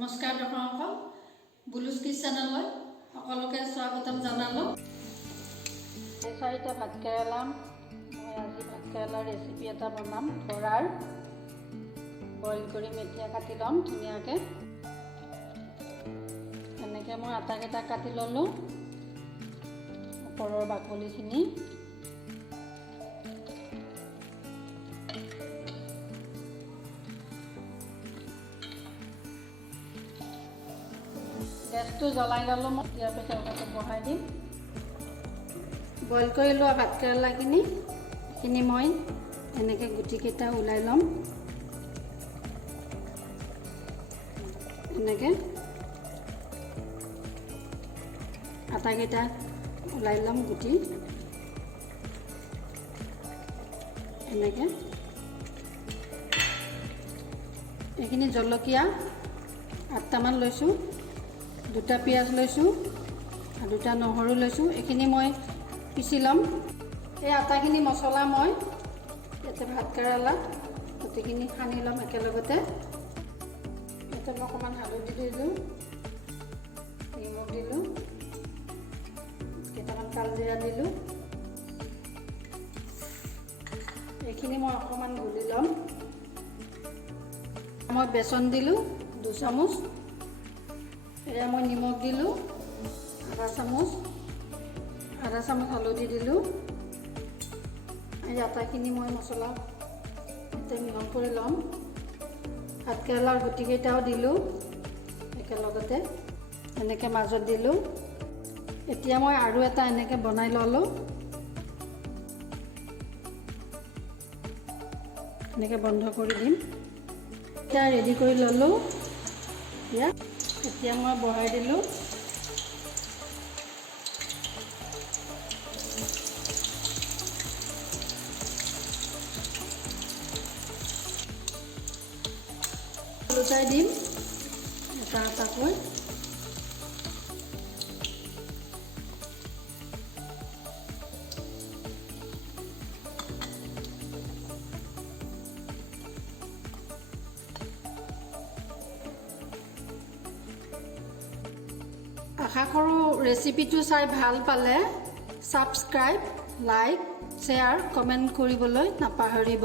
নমস্কাৰ দৰ্শকসকল, বুলুজ কিছ চেনেললৈ সকলোকে স্বাগতম জনালোঁ। এই 4টা ভাতকেৰেলা, মই আজি ভাতকেৰেলাৰ ৰেচিপি এটা বনাম। ঘৰাৰ বইল কৰি মেথিয়া কাটি ল'ম ধুনীয়াকৈ। এনেকৈ মই আটাকেইটা কাটি ল'লোঁ, ওপৰৰ বাকলিখিনি। গেছটো জ্বলাই ল'লোঁ, মই ইয়াৰ পিছত বহাই দিম। বইল কৰি লোৱা ভাতকেৰেলাখিনি এইখিনি মই এনেকৈ গুটিকেইটা ওলাই ল'ম। এনেকৈ আটাকেইটা ওলাই ল'ম গুটি। এনেকৈ এইখিনি জলকীয়া 8টামান লৈছোঁ, 2টা পিঁয়াজ লৈছোঁ আৰু 2টা নহৰু লৈছোঁ। এইখিনি মই পিচি ল'ম। এই আটাখিনি মছলা মই ইয়াতে ভাতকেৰেলা গোটেইখিনি সানি ল'ম একেলগতে। ইয়াতে মই অকণমান হালধি দিলোঁ, নিমখ দিলোঁ, কেইটামান কালজিৰা দিলোঁ। এইখিনি মই অকণমান গুলি ল'ম। মই বেচন দিলোঁ 2 চামুচ। এয়া মই নিমখ দিলোঁ আধা চামুচ হালধি দিলোঁ। এই আটাখিনি মই মছলা ইয়াতে মিহল কৰি ল'ম। ভাতকেৰেলাৰ গুটিকেইটাও দিলোঁ একেলগতে, এনেকৈ মাজত দিলোঁ। এতিয়া মই আৰু এটা এনেকৈ বনাই ল'লোঁ। এনেকৈ বন্ধ কৰি দিম। এতিয়া ৰেডি কৰি ল'লোঁ। এতিয়া মই বহাই দিলোঁ। উলটাই দিম এটা এটাকৈ। আশা কৰোঁ ৰেচিপিটো চাই ভাল পালে ছাবস্ক্ৰাইব, লাইক, শ্বেয়াৰ, কমেণ্ট কৰিবলৈ নাপাহৰিব।